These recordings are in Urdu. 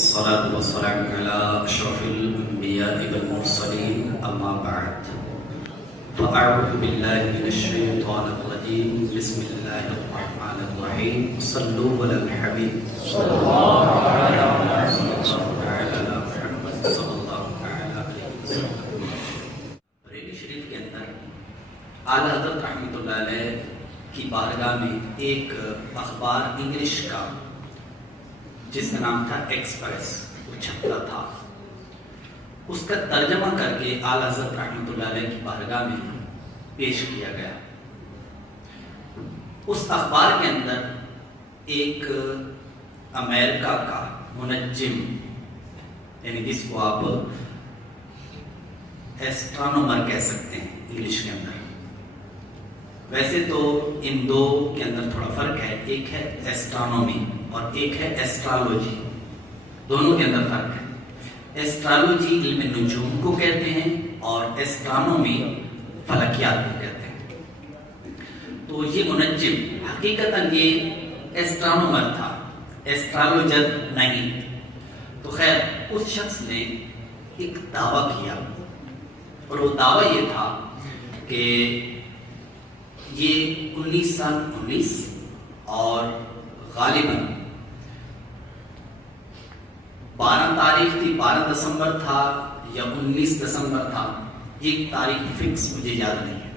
الصلاة والسلام على أشرف الأنبياء والمرسلين أما بعد فأعوذ بالله من الشيطان الرجيم بسم الله الرحمن الرحيم صلوا على الحبيب صلى الله على محمد صلى الله عليه وسلم. بریلی شریف کے اندر اعلیٰ حضرت رحمۃ اللہ علیہ کی بارگاہ میں ایک اخبار انگلش کا جس کا نام تھا ایکسپریس وہ چھپتا تھا، اس کا ترجمہ کر کے اعلیٰ حضرت رحمۃ اللہ علیہ کی بارگاہ میں پیش کیا گیا۔ اس اخبار کے اندر ایک امریکہ کا منجم، یعنی جس کو آپ ایسٹرانومر کہہ سکتے ہیں انگلش کے اندر، ویسے تو ان دو کے اندر تھوڑا فرق ہے، ایک ہے ایسٹرانومی اور ایک ہے ایسٹرالوجی، دونوں کے اندر فرق ہے۔ ایسٹرالوجی علم نجوم کو کہتے ہیں اور ایسٹرانومی فلکیات کو کہتے ہیں۔ تو یہ منجم حقیقتاً یہ ایسٹرانومر تھا، ایسٹرالوجر نہیں۔ تو خیر اس شخص نے ایک دعویٰ کیا، اور وہ دعویٰ یہ تھا کہ یہ 1919 اور غالباً 12 تاریخ تھی، 12 دسمبر تھا یا 19 دسمبر تھا، یہ تاریخ فکس مجھے یاد نہیں ہے۔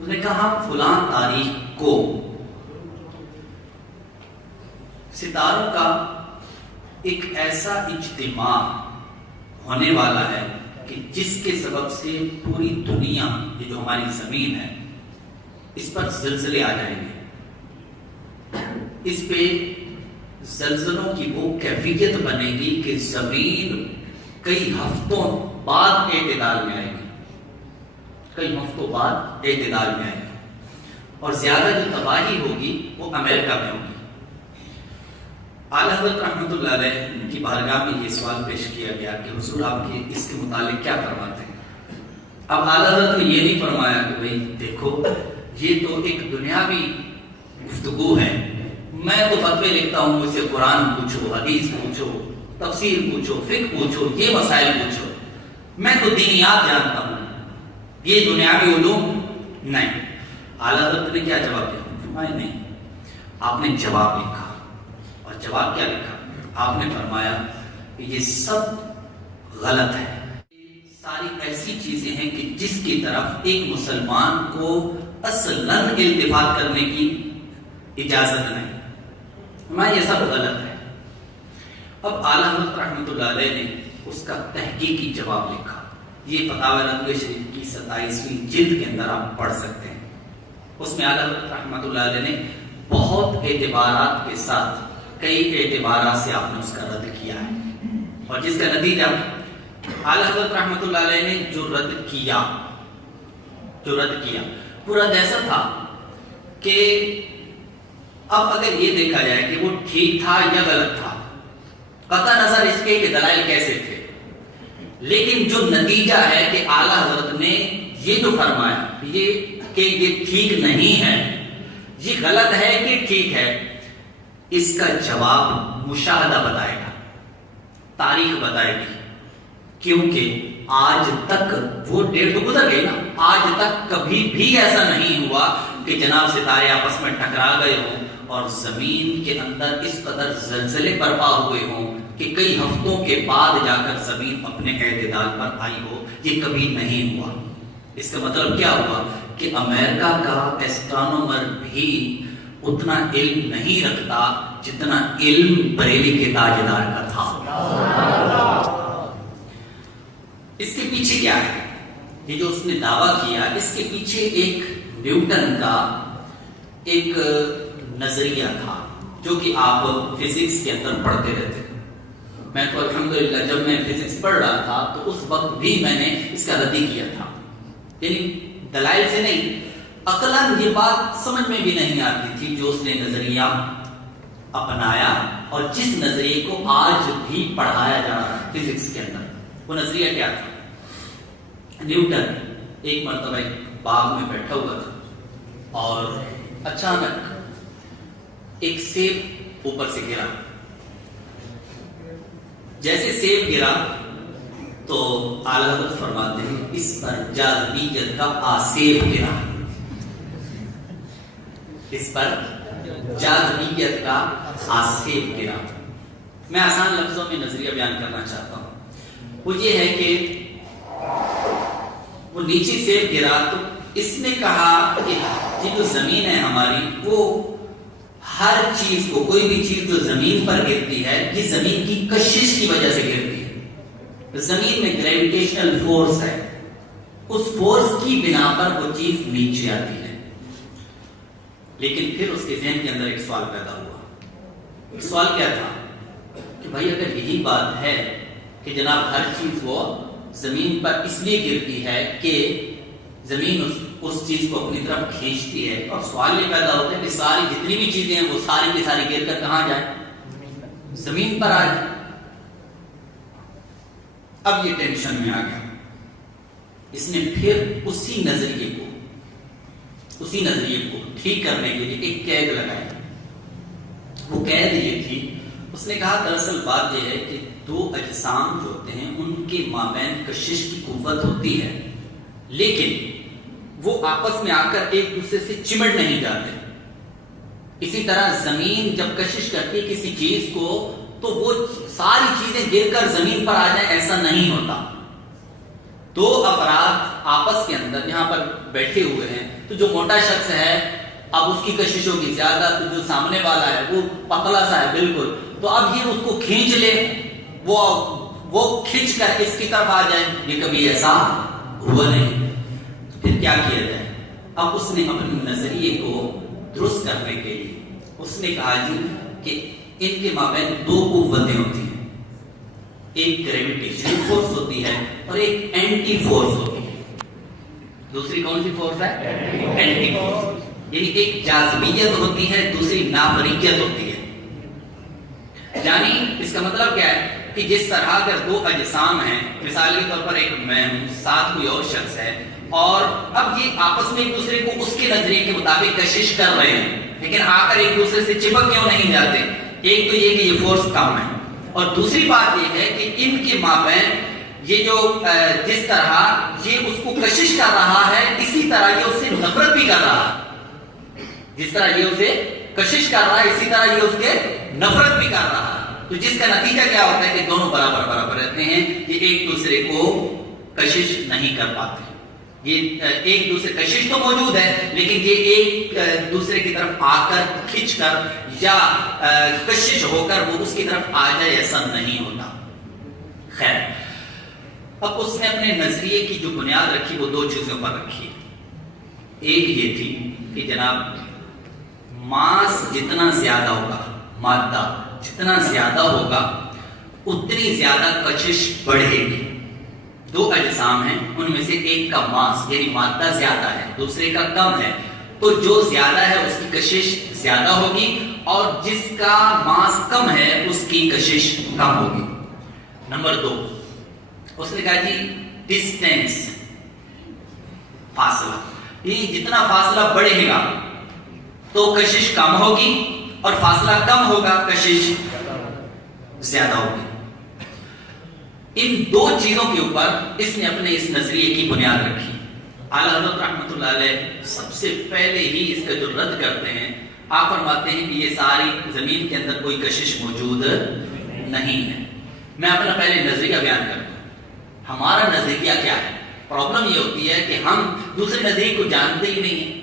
اس نے کہا فلاں تاریخ کو ستاروں کا ایک ایسا اجتماع ہونے والا ہے کہ جس کے سبب سے پوری دنیا، یہ جو ہماری زمین ہے، اس پر زلزلے آ جائیں گے، اس پہ زلزلوں کی وہ کیفیت بنے گی کہ زمین کئی ہفتوں بعد اعتدال میں آئے گی، کئی ہفتوں بعد اعتدال میں آئے گی، اور زیادہ جو تباہی ہوگی وہ امریکہ میں ہوگی۔ اعلیٰ حضرت رحمۃ اللہ علیہ کی بارگاہ میں یہ سوال پیش کیا گیا کہ حضور آپ کے اس کے متعلق کیا فرماتے ہیں؟ اب اعلیٰ حضرت نے یہ نہیں فرمایا کہ بھئی دیکھو یہ تو ایک دنیاوی گفتگو ہے، میں تو فتوے لکھتا ہوں، مجھ سے قرآن پوچھو، حدیث پوچھو، تفسیر پوچھو، فقہ پوچھو، یہ مسائل پوچھو، میں تو دینیات جانتا ہوں، یہ دنیاوی علوم نہیں۔ اعلیٰ حضرت نے کیا جواب دیا؟ فرمایا نہیں۔ آپ نے جواب لکھا، اور جواب کیا لکھا؟ آپ نے فرمایا کہ یہ سب غلط ہے، ساری ایسی چیزیں ہیں کہ جس کی طرف ایک مسلمان کو اصلاً التفات کرنے کی اجازت نہیں، میں یہ سب غلط ہے۔ اب اعلیٰ حضرت رحمۃ اللہ علیہ نے اس کا تحقیقی جواب لکھا، یہ فتاوی رضویہ شریف کی 27ویں جلد کے اندر آپ پڑھ سکتے ہیں۔ اس میں اعلیٰ حضرت رحمۃ اللہ علیہ نے بہت اعتبارات کے ساتھ، کئی اعتبارات سے آپ نے اس کا رد کیا ہے، اور جس کا نتیجہ اعلیٰ حضرت رحمۃ اللہ علیہ نے جو رد کیا پورا ایسا تھا کہ اب اگر یہ دیکھا جائے کہ وہ ٹھیک تھا یا غلط تھا، قطع نظر اس کے کہ دلائل کیسے تھے، لیکن جو نتیجہ ہے کہ اعلیٰ حضرت نے یہ جو فرمایا کہ یہ ٹھیک نہیں ہے، یہ غلط ہے کہ ٹھیک ہے، اس کا جواب مشاہدہ بتائے گا، تاریخ بتائے گی، کیونکہ آج تک وہ ڈیٹ تو گزر گئی نا، آج تک کبھی بھی ایسا نہیں ہوا کہ جناب ستارے آپس میں ٹکرا گئے ہوں اور زمین کے اندر اس قدر زلزلے برپا ہوئے ہوں کہ کئی ہفتوں کے بعد جا کر زمین اپنے اعتدال پر آئی ہو، یہ کبھی نہیں ہوا۔ اس کا مطلب کیا ہوا کہ امریکہ کا ایسٹرانومر بھی اتنا علم نہیں رکھتا جتنا علم بریلی کے تاجدار کا تھا۔ اس کے پیچھے کیا ہے؟ یہ جو اس نے دعویٰ کیا، اس کے پیچھے ایک نیوٹن کا ایک نظریہ تھا جو کہ آپ فزکس کے اندر پڑھتے رہتے۔ میں تو الحمدللہ جب میں فزکس پڑھ رہا تھا تو اس وقت بھی میں نے اس کا رد کیا تھا، یعنی دلائل سے نہیں، عقلاً یہ بات سمجھ میں بھی نہیں آتی تھی جو اس نے نظریہ اپنایا اور جس نظریے کو آج بھی پڑھایا جا رہا ہے فزکس کے اندر۔ وہ نظریہ کیا تھا؟ نیوٹن ایک مرتبہ ایک باغ میں بیٹھا ہوا تھا اور اچانک ایک سیب اوپر سے گرا، جیسے سیب گرا تو اعلیٰ حضرت فرماتے ہیں اس پر جاذبیت کا آسیب گرا، اس پر جاذبیت کا آسیب گرا۔ میں آسان لفظوں میں نظریہ بیان کرنا چاہتا ہوں، وہ یہ ہے کہ وہ نیچے سیب گرا تو اس نے کہا کہ یہ جو زمین ہے ہماری، وہ ہر چیز کو، کوئی بھی چیز جو زمین پر گرتی ہے یہ زمین کی کشش کی وجہ سے گرتی ہے۔ زمین میں گریویٹیشنل فورس ہے، اس فورس کی بنا پر وہ چیز نیچے آتی ہے۔ لیکن پھر اس کے ذہن کے اندر ایک سوال پیدا ہوا۔ سوال کیا تھا کہ بھائی اگر یہی بات ہے کہ جناب ہر چیز وہ زمین پر اس لیے گرتی ہے کہ زمین اس چیز کو اپنی طرف کھینچتی ہے، اور سوال یہ پیدا ہوتا ہے کہ ساری جتنی بھی چیزیں ہیں وہ ساری کی ساری گر کر کہاں جائیں؟ زمین پر آ جائیں۔ اب یہ ٹینشن میں آ گیا، اس نے پھر اسی نظریے کو ٹھیک کرنے کے لیے ایک قید لگائی۔ وہ قید یہ تھی، اس نے کہا دراصل بات یہ ہے کہ دو اجسام جو ہوتے ہیں ان کے مابین کشش کی قوت ہوتی ہے، لیکن وہ آپس میں آ کر ایک دوسرے سے چمٹ نہیں جاتے۔ اسی طرح زمین جب کشش کرتی ہے کسی چیز کو تو وہ ساری چیزیں گر کر زمین پر آ جائیں، ایسا نہیں ہوتا۔ دو افراد آپس کے اندر یہاں پر بیٹھے ہوئے ہیں تو جو موٹا شخص ہے اب اس کی کشش ہوگی زیادہ، تو جو سامنے والا ہے وہ پتلا سا ہے بالکل، تو اب یہ اس کو کھینچ لے، وہ کھینچ کر اس کی طرف آ جائے، یہ کبھی ایسا ہوا نہیں۔ پھر کیا کیا جائے؟ اب اس نے اپنے نظریے کو درست کرنے کے لیے اس نے کہا جی کہ ان کے مابین دو قوتیں ہوتی ہیں، ایک گریویٹیشنل فورس ہوتی ہے اور ایک اینٹی فورس ہوتی ہے۔ دوسری کون سی فورس ہے؟ اینٹی فورس، یعنی ایک جاذبیت ہوتی ہے، دوسری نافریت ہوتی ہے۔ یعنی اس کا مطلب کیا ہے کہ جس طرح اگر دو اجسام ہیں، مثال کے طور پر ایک میں ہوں، ساتھ کوئی اور شخص ہے، اور اب یہ آپس میں ایک دوسرے کو اس کے نظریے کے مطابق کشش کر رہے ہیں، لیکن آ کر ایک دوسرے سے چپک کیوں نہیں جاتے؟ ایک تو یہ کہ یہ فورس کم ہے، اور دوسری بات یہ ہے کہ ان کے مابین یہ جو جس طرح یہ اس کو کشش کر رہا ہے، اسی طرح یہ اس سے نفرت بھی کر رہا ہے۔ جس طرح یہ اسے کشش کر رہا ہے اسی طرح یہ اس کے نفرت بھی کر رہا ہے، تو جس کا نتیجہ کیا ہوتا ہے کہ دونوں برابر رہتے ہیں، یہ ایک دوسرے کو کشش نہیں کر پاتے۔ یہ ایک دوسرے کشش تو موجود ہے، لیکن یہ ایک دوسرے کی طرف آ کر کھینچ کر یا کشش ہو کر وہ اس کی طرف آ جائے، ایسا نہیں ہوتا۔ خیر، اب اس نے اپنے نظریے کی جو بنیاد رکھی وہ دو چیزوں پر رکھی۔ ایک یہ تھی کہ جناب ماس جتنا زیادہ ہوگا، مادہ جتنا زیادہ ہوگا اتنی زیادہ کشش بڑھے گی۔ دو اجسام ہیں، ان میں سے ایک کا ماس یعنی مادہ زیادہ ہے، دوسرے کا کم ہے، تو جو زیادہ ہے اس کی کشش زیادہ ہوگی، اور جس کا ماس کم ہے اس کی کشش کم ہوگی۔ نمبر دو، اس نے کہا جی ڈسٹینس، فاصلہ، یہ جتنا فاصلہ بڑھے گا تو کشش کم ہوگی، اور فاصلہ کم ہوگا کشش زیادہ ہوگی۔ ان دو چیزوں کے اوپر اس نے اپنے اس نظریے کی بنیاد رکھی۔ اعلیٰ حضرت رحمۃ اللہ علیہ سب سے پہلے ہی اس کا جو رد کرتے ہیں، آپ فرماتے ہیں کہ یہ ساری زمین کے اندر کوئی کشش موجود نہیں ہے۔ میں اپنا پہلے نظریہ بیان کرتا ہوں۔ ہمارا نظریہ کیا ہے؟ پرابلم یہ ہوتی ہے کہ ہم دوسرے نظریے کو جانتے ہی نہیں ہیں۔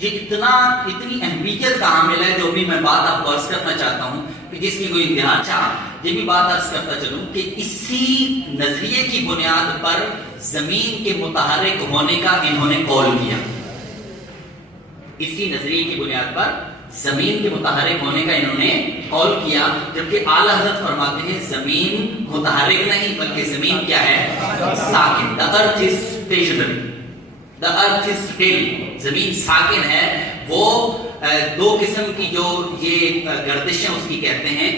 یہ اتنی اہمیت کا حامل ہے، جو بھی میں بات آپ کو عرض کرنا چاہتا ہوں کہ جس کی کوئی انتہا چاہ، یہ بھی بات عرض کرتا چلوں کہ اسی نظریے کی بنیاد پر زمین کے متحرک ہونے کا انہوں نے قول کیا۔ اسی نظریے کی بنیاد پر زمین کے متحرک ہونے کا انہوں نے قول کیا، جبکہ اعلیٰ حضرت فرماتے ہیں زمین متحرک نہیں بلکہ زمین کیا ہے؟ ساکن۔ The earth is stationary. The earth is still. زمین ساکن ہے۔ وہ دو قسم کی جو یہ گردشیں اس کی کہتے ہیں،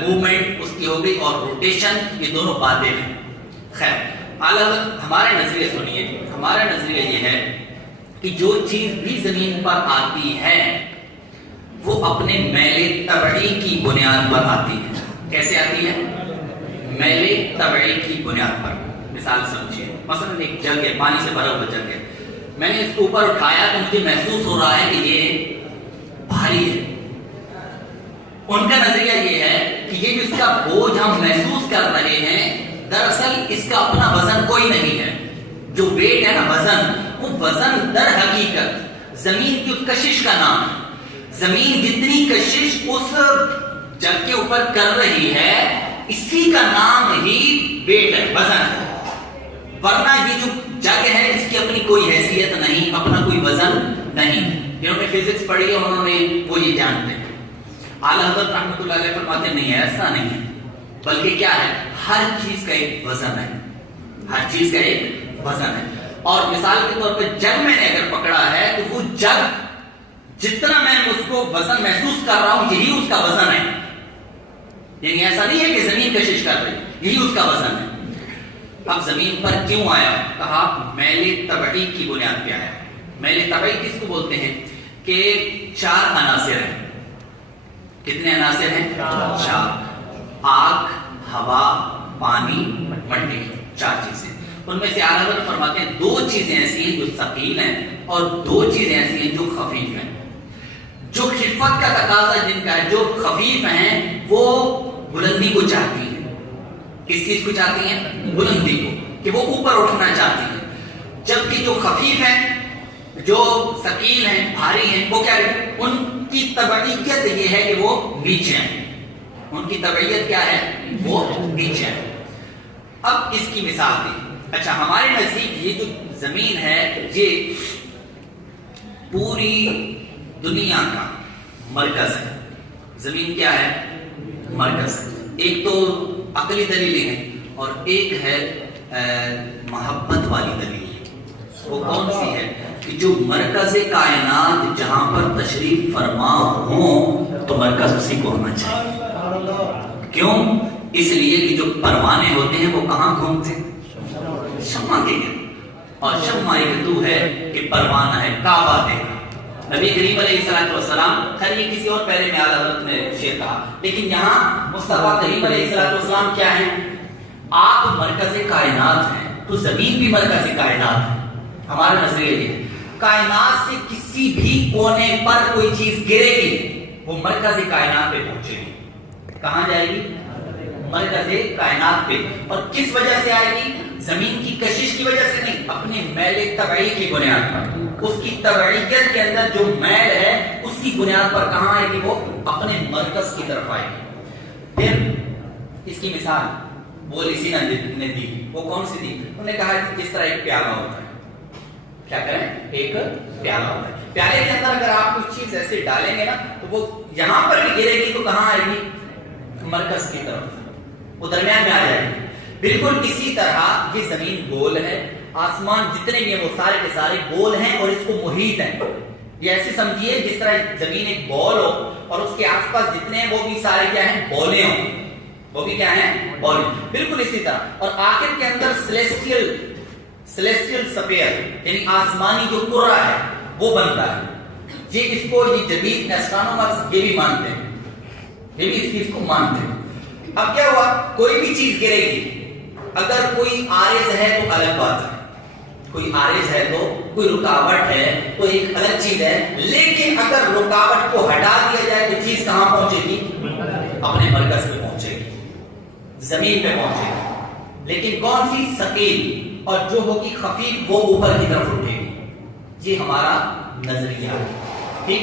موومنٹ اس کی ہو گئی اور روٹیشن، یہ دونوں باتیں ہیں۔ خیر، اعلیٰ ہمارے نظریے سنیے، ہمارا نظریہ یہ ہے کہ جو چیز بھی زمین پر آتی ہے وہ اپنے میل طبعی کی بنیاد پر آتی ہے۔ کیسے آتی ہے؟ میلے طبعی کی بنیاد پر. مثال سمجھیے، مثلا ایک جگ ہے، پانی سے بھرا ہوا جگ ہے، میں نے اس کو اوپر اٹھایا تو مجھے محسوس ہو رہا ہے کہ یہ بھاری ہے. ان کا نظریہ یہ ہے کہ یہ جو اس کا بوجھ ہم محسوس کر رہے ہیں، دراصل اس کا اپنا وزن کوئی نہیں ہے. جو ویٹ ہے نا، وزن، وہ وزن در حقیقت زمین کی اس کشش کا نام ہے. زمین جتنی کشش اس جگ کے اوپر کر رہی ہے، اسی کا نام ہی ویٹ ہے، وزن ہے. ورنہ یہ جو جگ ہے اس کی اپنی کوئی حیثیت نہیں، اپنا کوئی وزن نہیں. جنہوں نے فزکس پڑھی ہے انہوں نے وہ یہ جانتے ہیں. اعلیٰ حضرت رحمۃ اللہ علیہ فرماتے ہیں نہیں ہے، ایسا نہیں ہے، بلکہ کیا ہے، ہر چیز کا ایک وزن ہے، ہر چیز کا ایک وزن ہے. اور مثال کے طور پہ جگ میں نے اگر پکڑا ہے تو وہ جگ جتنا میں اس کو وزن محسوس کر رہا ہوں یہی اس کا وزن ہے. یعنی ایسا نہیں ہے کہ زمین کشش کر رہی، یہی اس کا وزن ہے. اب زمین پر کیوں آیا؟ کہا میل طبعی کی بنیاد پہ آیا. میل طبعی کس کو بولتے ہیں؟ کہ 4 عناصر ہیں. کتنے عناصر ہیں؟ 4. آگ، ہوا، پانی، مٹی، 4 چیزیں. ان میں سے اعلیٰ حضرت فرماتے ہیں 2 چیزیں ایسی ہیں جو ثقیل ہیں اور 2 چیزیں ایسی ہیں جو خفیف ہیں. جو خفت کا تقاضا جن کا ہے، جو خفیف ہیں وہ بلندی کو چاہتی ہیں. کس چیز کو چاہتی ہیں؟ بلندی کو، کہ وہ اوپر اٹھنا چاہتی ہیں. جبکہ جو خفیف ہیں، جو ثقیل ہیں، بھاری ہیں، وہ کیا ہے؟ ان کی طبعیت یہ ہے کہ وہ نیچے ہیں. ان کی طبعیت کیا ہے؟ وہ نیچے ہیں. اب اس کی مثال دی. اچھا، ہمارے نزدیک یہ جو زمین ہے یہ پوری دنیا کا مرکز ہے. زمین کیا ہے؟ مرکز ہے. ایک تو عقلی دلیلیں ہیں اور ایک ہے محبت والی دلیل. وہ کون سی ہے؟ کہ جو مرکز کائنات جہاں پر تشریف فرما ہوں تو مرکز اسی کو ہونا چاہیے. کیوں؟ اس لیے کہ جو پروانے ہوتے ہیں وہ کہاں گھومتے؟ شمع کے گرد. اور شمع ایک تو ہے کہ پروانہ ہے کعبہ دیکھا. نبی کریم علیہ السلام، خیر یہ کسی اور پہلے میں اعلیٰ حضرت نے شعر کہا، لیکن یہاں مصطفیٰ کریم علیہ السلام کیا ہیں؟ آپ مرکز کائنات ہیں تو زمین بھی مرکز کائنات ہے. ہمارا نظریہ یہ ہے کائنات سے کسی بھی کونے پر کوئی چیز گرے گی وہ مرکز کائنات پہ پہنچے گی. کہاں جائے گی؟ مرکز کائنات پہ. اور کس وجہ سے آئے گی؟ زمین کی کشش کی وجہ سے نہیں، اپنے میل طبعی کی بنیاد پر. اس کی طبعیت کے اندر جو میل ہے اس کی بنیاد پر کہاں آئے گی؟ وہ اپنے مرکز کی طرف آئے گی. پھر اس کی مثال بولی سینا نے دی. وہ کون سی دی؟ انہوں نے کہا جس طرح ایک پیالہ ہوتا ہے. کیا کریں؟ ایک پیالہ ہوتا ہے. پیالے کے اندر اگر آپ کوئی چیز ایسے ڈالیں گے نا تو وہ یہاں پر بھی گرے گی تو کہاں آئے گی؟ مرکز کی طرف. وہ درمیان میں آ جائے گی. بالکل اسی طرح یہ زمین گول ہے، آسمان جتنے بھی ہیں وہ سارے کے سارے گول ہیں اور اس کو محیط ہیں. یہ ایسے سمجھیے جس طرح زمین ایک بال ہو اور اس کے آس پاس جتنے ہیں وہ بھی سارے کیا ہیں؟ بالیں ہوں. وہ بھی کیا ہیں؟ بالیں. بالکل اسی طرح. اور آخر کے اندر سیلیسٹیل سفیر یعنی آسمانی جو کرہ ہے وہ بنتا ہے. یہ اس کو یہ جدید ایسٹرونومرز یہ بھی مانتے ہیں، یہ بھی اس چیز کو مانتے ہیں. اب کیا ہوا؟ کوئی بھی چیز گرے گی، اگر کوئی عارض ہے تو الگ بات ہے، کوئی عارض ہے تو کوئی رکاوٹ ہے تو ایک الگ چیز ہے. لیکن اگر رکاوٹ کو ہٹا دیا جائے تو چیز کہاں پہنچے گی؟ اپنے مرکز پہ پہنچے گی، زمین پہ پہنچے گی. لیکن کون سی؟ ثقیل. اور جو ہوگی خفیف وہ اوپر کی طرف اٹھے گی. یہ ہمارا نظریہ ہے. ٹھیک.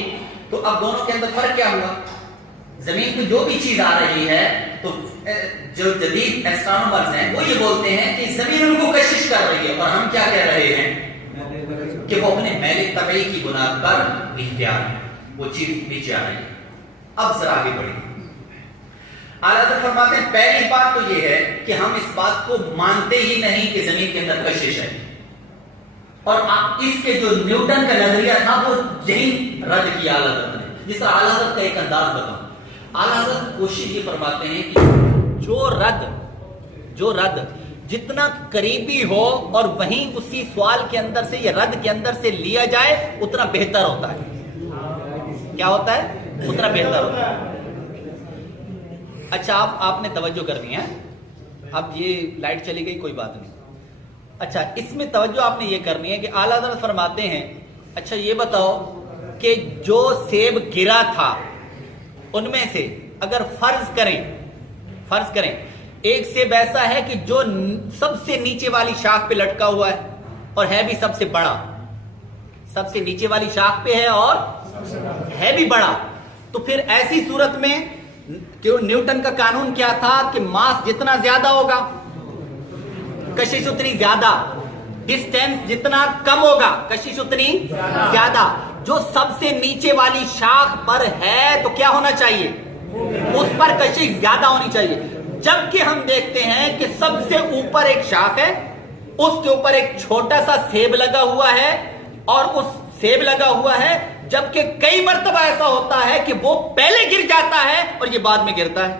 تو اب دونوں کے اندر فرق کیا ہوا؟ زمین پہ جو بھی چیز آ رہی ہے تو جو جدید ایسٹرونومرز ہیں وہ یہ بولتے ہیں کہ زمین ان کو کشش کر رہی ہے، اور ہم کیا کہہ رہے ہیں؟ کہ وہ اپنے میل طبعی کی بنیاد پر اختیار ہے، وہ چیز نیچے آ رہی ہے. اب ذرا آگے بڑھیں. اعلیٰ حضرت فرماتے ہیں پہلی بات تو یہ ہے کہ ہم اس بات کو مانتے ہی نہیں کہ زمین کے اندر کشش ہے. اور اس کے جو نیوٹن کا نظریہ تھا وہ یہی رد کیا اعلیٰ حضرت نے. جس طرح اعلیٰ حضرت کا ایک انداز بتاؤں. اعلیٰ حضرت کوشش یہ فرماتے ہیں کہ جو رد جتنا قریبی ہو اور وہیں اسی سوال کے اندر سے یا رد کے اندر سے لیا جائے اتنا بہتر ہوتا ہے. کیا ہوتا ہے؟ اتنا بہتر ہوتا ہے. اچھا آپ نے توجہ کر دی ہے. اب یہ لائٹ چلی گئی کوئی بات نہیں. اچھا اس میں توجہ آپ نے یہ کرنی ہے کہ اعلیٰ حضرت فرماتے ہیں اچھا یہ بتاؤ کہ جو سیب گرا تھا ان میں سے اگر فرض کریں ایک سیب ایسا ہے کہ جو سب سے نیچے والی شاخ پہ لٹکا ہوا ہے اور ہے بھی سب سے بڑا, سب سے نیچے والی شاخ پہ ہے اور ہے بھی بڑا, تو پھر ایسی صورت میں نیوٹن کا قانون کیا تھا کہ ماس جتنا زیادہ ہوگا کشش اتنی زیادہ, ڈسٹینس جتنا کم ہوگا کشش اتنی زیادہ. جو سب سے نیچے والی شاخ پر ہے تو کیا ہونا چاہیے, اس پر کشش زیادہ ہونی چاہیے. جبکہ ہم دیکھتے ہیں کہ سب سے اوپر ایک شاخ ہے, اس کے اوپر ایک چھوٹا سا سیب لگا ہوا ہے اور اس سیب لگا ہوا ہے, جبکہ کئی مرتبہ ایسا ہوتا ہے کہ وہ پہلے گر جاتا ہے اور یہ بعد میں گرتا ہے.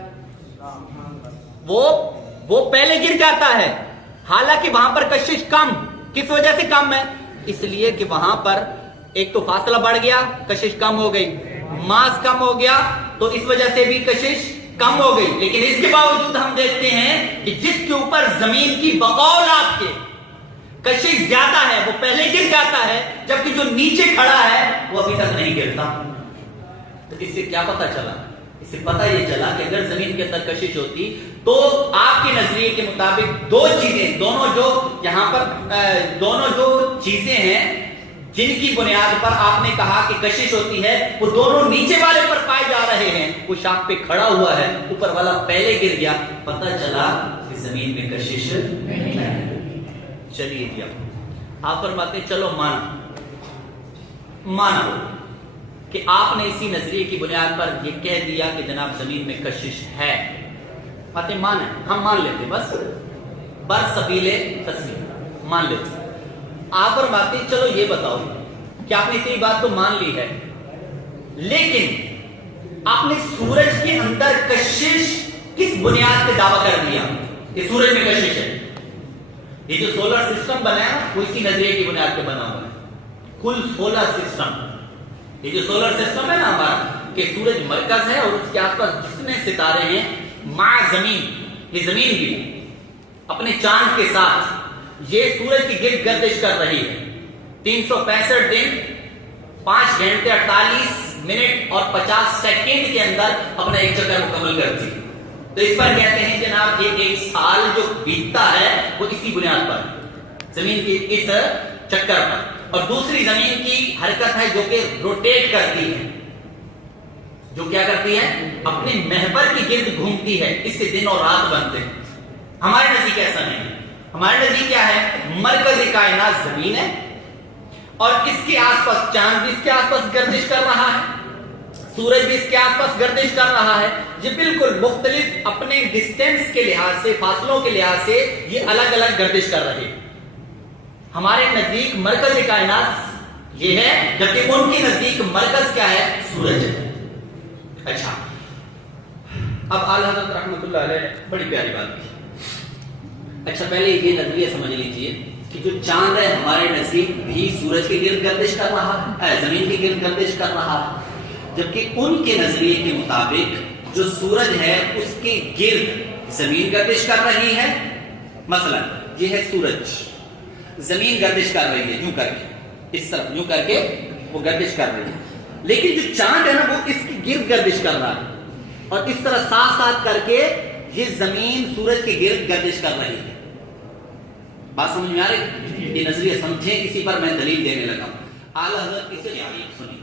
وہ پہلے گر جاتا ہے, حالانکہ وہاں پر کشش کم. کس وجہ سے کم ہے؟ اس لیے کہ وہاں پر ایک تو فاصلہ بڑھ گیا, کشش کم ہو گئی, ماس کم ہو گیا تو اس وجہ سے بھی کشش کم ہو گئی. لیکن اس کے باوجود ہم دیکھتے ہیں کہ جس کے اوپر زمین کی بقول آپ کے کشش زیادہ ہے وہ پہلے گر جاتا ہے, جبکہ جو نیچے کھڑا ہے وہ ابھی تک نہیں گرتا. تو اس سے کیا پتا چلا؟ اس سے پتا یہ چلا کہ اگر زمین کے اندر کشش ہوتی تو آپ کے نظریے کے مطابق دو چیزیں, دونوں جو چیزیں ہیں جن کی بنیاد پر آپ نے کہا کہ کشش ہوتی ہے, وہ دونوں نیچے والے پر پائے جا رہے ہیں. وہ شاخ پہ کھڑا ہوا ہے, اوپر والا پہلے گر گیا, پتہ چلا کہ زمین میں کشش نہیں ہے. چلیے جی آپ فرماتے ہیں چلو مانا کہ آپ نے اسی نظریے کی بنیاد پر یہ کہہ دیا کہ جناب زمین میں کشش ہے, باتیں مانا ہم مان لیتے, بس بر سبیل تسلیم مان لیتے. آپ فرماتے ہیں چلو یہ بتاؤ کہ آپ نے اتنی بات تو مان لی ہے, لیکن آپ نے سورج کے اندر کشش کس بنیاد پہ دعویٰ کر دیا کہ سورج میں کشش ہے؟ یہ جو سولر سسٹم بنا ہے وہ اسی نظریے کی بنیاد پہ بنا ہوا ہے. کل سولر سسٹم, یہ جو سولر سسٹم ہے نا ہمارا, کہ سورج مرکز ہے اور اس کے آس پاس جتنے ستارے ہیں ماں زمین, یہ زمین بھی اپنے چاند کے ساتھ یہ سورج کی گرد گردش کر رہی ہے. 365 دن 5 گھنٹے 48 منٹ اور 50 سیکنڈ کے اندر اپنا ایک چکر مکمل کرتی ہے. تو اس پر کہتے ہیں جناب یہ ایک سال جو بیتتا ہے وہ اسی بنیاد پر, زمین کی اس چکر پر. اور دوسری زمین کی حرکت ہے جو کہ روٹیٹ کرتی ہے, جو کیا کرتی ہے اپنے محور کی گرد گھومتی ہے, اس سے دن اور رات بنتے ہیں. ہمارے نزدیک ایسا نہیں ہے. ہمارے نزدیک کیا ہے, مرکز کائنات زمین ہے اور اس کے آس پاس چاند بھی اس کے آس پاس گردش کر رہا ہے, سورج بھی اس کے آس پاس گردش کر رہا ہے. یہ بالکل مختلف اپنے ڈسٹینس کے لحاظ سے, فاصلوں کے لحاظ سے یہ الگ الگ گردش کر رہے ہیں. ہمارے نزدیک مرکز کائنات یہ ہے, جبکہ ان کے نزدیک مرکز کیا ہے, سورج ہے. اچھا اب اعلیٰ حضرت رحمۃ اللہ علیہ بڑی پیاری بات کی. اچھا پہلے یہ نظریہ سمجھ لیجئے کہ جو چاند ہے ہمارے نزدیک بھی سورج کے گرد گردش کر رہا ہے, زمین کے گرد گردش کر رہا ہے, جبکہ ان کے نظریے کے مطابق جو سورج ہے اس کے گرد زمین گردش کر رہی ہے. مثلا یہ ہے سورج, زمین گردش کر رہی ہے یوں کر کے, اس طرف یوں کر کے وہ گردش کر رہی ہے, لیکن جو چاند ہے نا وہ اس کے گرد گردش کر رہا ہے, اور اس طرح ساتھ ساتھ کر کے یہ زمین سورج کے گرد گردش کر رہی ہے. بات سمجھ میں آ رہی؟ یہ نظریہ سمجھیں, اسی پر میں دلیل دینے لگا. اعلیٰ حضرت اسے سنی,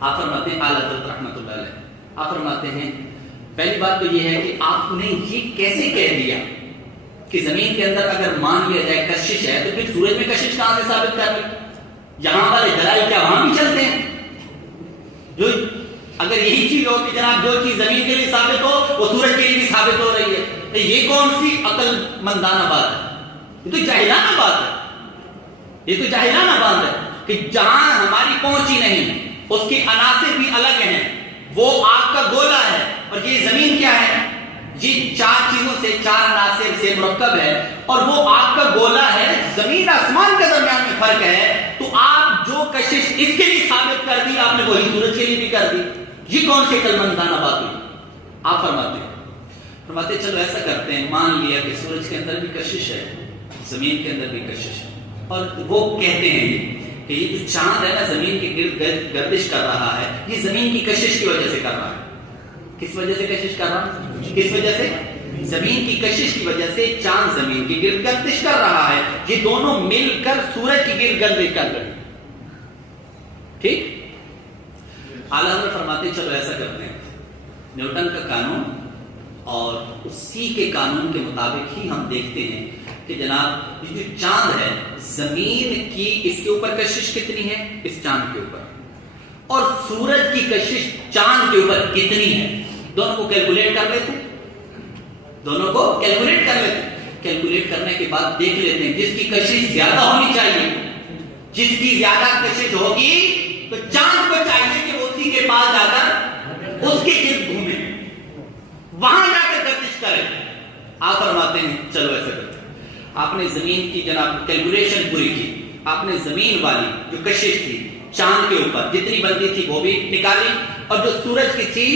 آپ فرماتے ہیں اعلیٰ حضرت رحمۃ اللہ علیہ, آپ فرماتے ہیں پہلی بات تو یہ ہے کہ آپ نے یہ کیسے کہہ دیا کہ زمین کے اندر اگر مان لیا جائے کشش ہے تو پھر سورج میں کشش کہاں سے ثابت کر لی؟ یہاں والے دلائل کیا وہاں بھی چلتے ہیں؟ جو اگر یہی چیز ہو کہ جناب جو چیز زمین کے لیے ثابت ہو وہ سورج کے لیے بھی ثابت ہو رہی ہے, تو یہ کون سی عقل مندانہ بات ہے؟ یہ تو جاہلانہ بات ہے, یہ تو جاہلانہ بات ہے کہ جہاں ہماری پہنچ ہی نہیں, اس کے عناصر بھی الگ ہیں. وہ آگ کا گولا ہے اور یہ زمین کیا ہے, یہ 4 چیزوں سے 4 عناصر سے مرکب ہے, اور وہ آگ کا گولا ہے. زمین آسمان کے درمیان میں فرق ہے, تو آپ جو کشش اس کے لیے ثابت کر دی آپ نے وہی سورج کے لیے بھی کر دی. یہ کون سی عقل مندانہ بات ہوئی؟ آپ فرماتے ہیں فرماتے چلو ایسا کرتے ہیں، مان لیا کہ سورج کے اندر بھی کشش ہے، زمین کے اندر بھی کشش ہے، اور وہ کہتے ہیں کہ یہ جو چاند ہے نا زمین کے گرد گردش کر رہا ہے، یہ زمین کی کشش کی وجہ سے کر رہا ہے۔ کس وجہ سے کشش کر رہا ہے؟ کس وجہ سے؟ زمین کی کشش کی وجہ سے چاند زمین کی گرد گردش کر رہا ہے، یہ دونوں مل کر سورج کی گرد گردش کر رہے ہیں۔ ٹھیک؟ اعلیٰ حضرت فرماتے چلو ایسا کرتے ہیں، نیوٹن کا قانون اور اسی کے قانون کے مطابق ہی ہم دیکھتے ہیں کہ جناب یہ جو چاند ہے زمین کی اس کے اوپر کشش کتنی ہے اس چاند کے اوپر، اور سورج کی کشش چاند کے اوپر کتنی ہے، دونوں کو کیلکولیٹ کر لیتے ہیں، دونوں کو کیلکولیٹ کر لیتے ہیں۔ کیلکولیٹ کرنے کے بعد دیکھ لیتے ہیں جس کی کشش زیادہ ہونی چاہیے، جس کی زیادہ کشش ہوگی تو چاند کو چاہیے کہ وہ اسی کے پاس جا کر اس کے گرد گھومے، وہاں جا کر گردش کرے۔ آپ فرماتے ہیں چلو ایسا کرتے ہیں، آپ نے زمین کی جناب کیلکولیشن پوری کی، آپ نے زمین والی جو کشش تھی چاند کے اوپر جتنی بنتی تھی وہ بھی نکالی، اور جو سورج کی تھی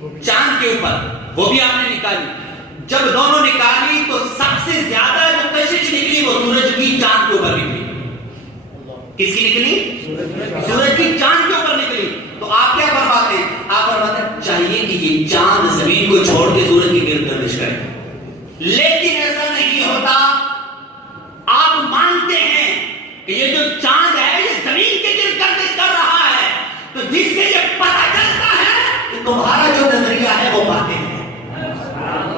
چاند کے اوپر وہ بھی آپ نے نکالی۔ جب دونوں نکالی تو سب سے زیادہ جو کشش نکلی وہ سورج کی چاند کے اوپر نکلی۔ کس کی نکلی؟ سورج کی چاند کے اوپر نکلی۔ تو آپ کیا فرماتے ہیں؟ آپ فرماتے ہیں چاہیے کہ یہ چاند زمین کو چھوڑ کے سورج کی گرد گردش کرے، لیکن ایسا نہیں ہوتا۔ آپ مانتے ہیں کہ یہ جو چاند ہے یہ زمین کے گرد گردش کر رہا ہے، تو جس سے یہ پتہ چلتا ہے کہ تمہارا جو نظریہ ہے وہ باطل ہے،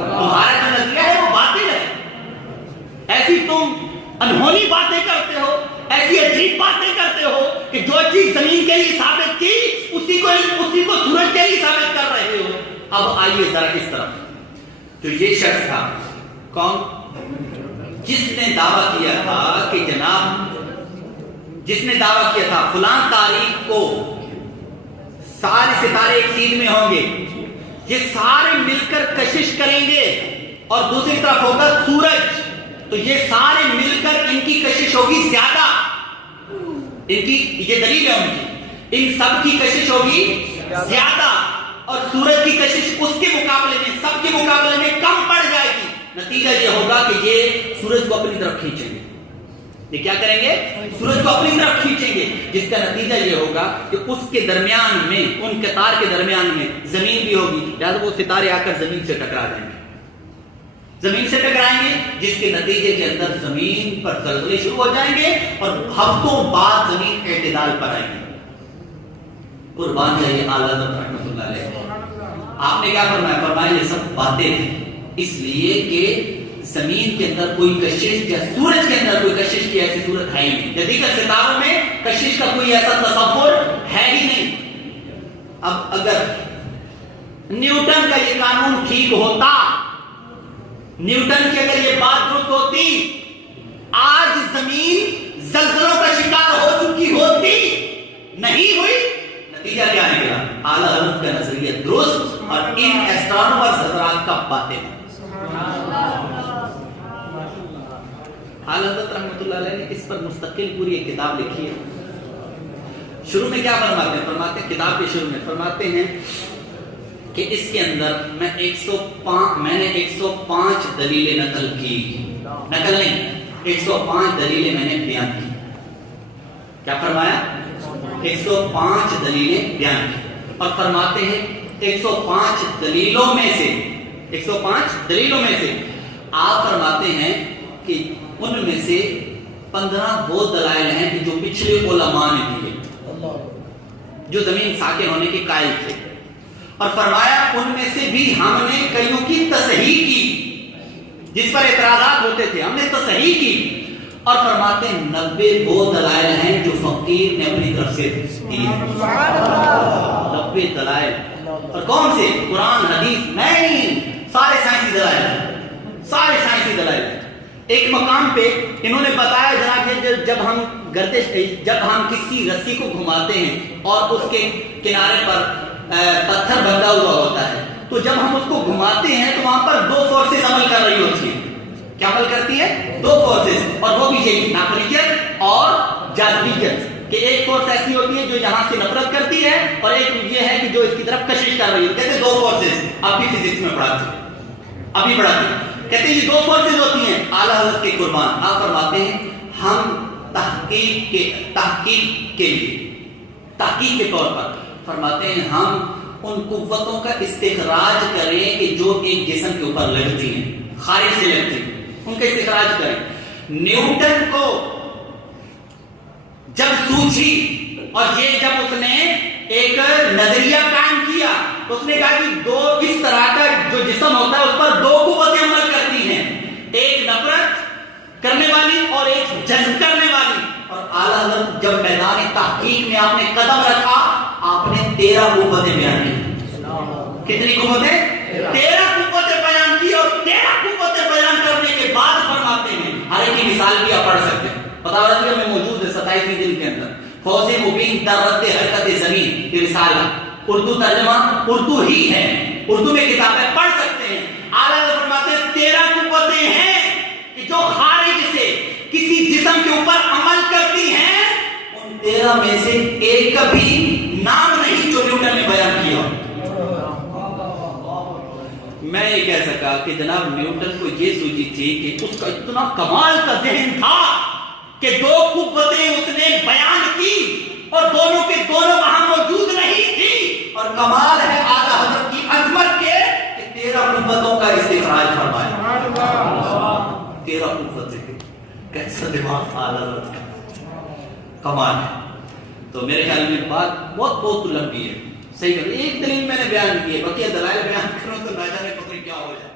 تمہارا جو نظریہ ہے وہ باطل ہے۔ ایسی تم انہونی باتیں کرتے ہو، ایسی عجیب باتیں کرتے ہو کہ جو چیز زمین کے لیے ثابت کی اسی کو سورج کے لیے ثابت کر رہے ہو۔ اب آئیے ذرا اس طرف، تو یہ شخص تھا کون؟ جس نے دعویٰ کیا تھا کہ جناب، جس نے دعویٰ کیا تھا فلاں تاریخ کو سارے ستارے ایک سین میں ہوں گے، یہ سارے مل کر کشش کریں گے، اور دوسری طرف ہوگا سورج، تو یہ سارے مل کر ان کی کشش ہوگی زیادہ، ان کی یہ دلیل ہے ان کی، ان سب کی کشش ہوگی زیادہ، اور سورج کی کشش اس کے مقابلے میں، سب کے مقابلے میں کم پڑ جائے گی۔ نتیجہ یہ ہوگا کہ یہ سورج کو اپنی طرف کھینچیں گے، یہ کیا کریں گے؟ سورج کو اپنی طرف کھینچیں گے، جس کا نتیجہ یہ ہوگا کہ اس کے درمیان میں، ان قطار کے درمیان میں زمین بھی ہوگی، لہذا وہ ستارے آ کر زمین سے ٹکرا جائیں گے، زمین سے ٹکرائیں گے، جس کے نتیجے کے اندر زمین پر زلزلے شروع ہو جائیں گے، اور ہفتوں بعد زمین اعتدال پر آئیں گے۔ قربان جائیے اعلیٰ حضرت رحمۃ اللہ علیہ، آپ نے کیا فرمایا؟ فرمایا یہ سب باتیں ہیں، اس لیے کہ زمین کے اندر کوئی کشش یا سورج کے اندر کوئی کشش کی ایسی صورت ہے ہی نہیں، یا دیگر ستاروں میں کشش کا کوئی ایسا تصور ہے ہی نہیں۔ اب اگر نیوٹن کا یہ قانون ٹھیک ہوتا، نیوٹن کی اگر یہ بات درست ہوتی، آج زمین زلزلوں کا شکار ہو چکی ہوتی، نہیں ہوئی، نتیجہ کیا نکلا؟ اعلیٰ حضرت کا نظریہ درست اور ان ایسٹرونومرز حضرات کا باطل۔ اعلیٰ حضرت رحمۃ اللہ علیہ نے اس پر مستقل پوری ایک کتاب لکھی ہے۔ شروع میں کیا فرماتے ہیں؟ فرماتے ہیں کتاب کے شروع میں فرماتے ہیں کہ اس کے اندر میں نے 105 دلیلیں نقل کی، نقل نہیں، 105 دلیلیں میں نے بیان کی۔ کیا فرمایا؟ 105 دلیلیں بیان کی، اور فرماتے ہیں 105 دلیلوں میں سے آپ فرماتے ہیں کہ ان میں سے 15 وہ دلائل ہیں کہ جو پچھلے علماء نے دیے، جو زمین ساکن ہونے کے قائل تھے، اور فرمایا ان میں سے بھی ہم نے کئیوں کی تصحیح کی، جس پر اعتراضات ہوتے تھے ہم نے تصحیح کی، اور فرماتے ہیں 90 وہ دلائل ہیں جو فقیر نے اپنی طرف سے دیے، 90 دلائل، اور کون سے؟ قرآن حدیث نہیں، سارے سائنسی دلائل ہیں، سارے سائنسی دلائل ہیں۔ ایک مقام پہ انہوں نے بتایا جناب جب ہم کسی رسی کو گھماتے ہیں اور اس کے کنارے پر پتھر بندھا ہوا ہوتا ہے، تو جب ہم اس کو گھماتے ہیں تو وہاں پر 2 فورسز عمل کر رہی ہوتی ہیں۔ کیا عمل کرتی ہے؟ 2 فورسز، اور وہ بھی یہی ناقلیت اور جاذبیت، کہ ایک فورس ایسی ہوتی ہے جو یہاں سے نفرت کرتی ہے، اور ایک یہ ہے کہ جو اس کی طرف کشش کر رہی ہے، کہتے ہیں 2 فورسز، آپ بھی فزکس میں پڑھاتے ہیں۔ ابھی بڑھاتے ہیں، کہتے ہیں یہ دو فورسز ہوتی ہیں اعلیٰ حضرت کے قربان. آپ فرماتے ہیں ہم تحقیق کے طور پر فرماتے ہیں ہم ان قوتوں کا استخراج کریں کہ جو ایک جسم کے اوپر لگتی ہیں، خارج سے لگتی ہیں، ان کا استخراج کریں. نیوٹن کو جب سوچی اور یہ جب اس نے ایک نظریہ قائم کیا تو اس نے کہا کہ دو اس طرح کا جو جسم ہوتا ہے اس پر دو قوتیں عمل کرتی ہیں، ایک نفرت کرنے والی اور ایک جذب کرنے والی. اور اعلیٰ حضرت جب میدان تحقیق میں آپ نے قدم رکھا آپ نے 13 قوتیں بیان کی. کتنی قوتیں؟ 13 قوتیں بیان کی. اور 13 قوتیں بیان کرنے کے بعد فرماتے ہیں ہر ایک کی مثال بھی آپ پڑھ سکتے ہیں. بتاورتیہ میں موجود ہے 27ویں دن کے اندر فوز مبین در رد حرکت زمین یہ رسالہ، اردو ترجمہ اردو ہی ہے، اردو میں کتابیں پڑھ سکتے ہیں. اعلیٰ حضرت فرماتے ہیں 13 قوتیں ہیں کہ جو خارج سے کسی جسم کے اوپر عمل کرتی ہیں. ان 13 میں سے ایک بھی نام نہیں جو نیوٹن نے بیان کیا. میں یہ کہہ سکا کہ جناب نیوٹن کو یہ سوچی تھی کہ اس کا اتنا کمال کا ذہن تھا کہ دو قوتیں اس نے بیان کی اور دونوں کے دونوں وہاں موجود نہیں تھی. اور کمال ہے اعلیٰ حضرت کی عظمت کے کہ 13 قوتوں کا استخراج فرمایا. 13 قوتیں، کیسا دماغ تھا اعلیٰ حضرت کا، کمال ہے. تو میرے خیال میں بات بہت لمبی ہے. صحیح کہ ایک دلیل میں نے بیان کی ہے، بقیہ دلائل بیان کروں تو نہ جانے پتہ کیا ہو جائے.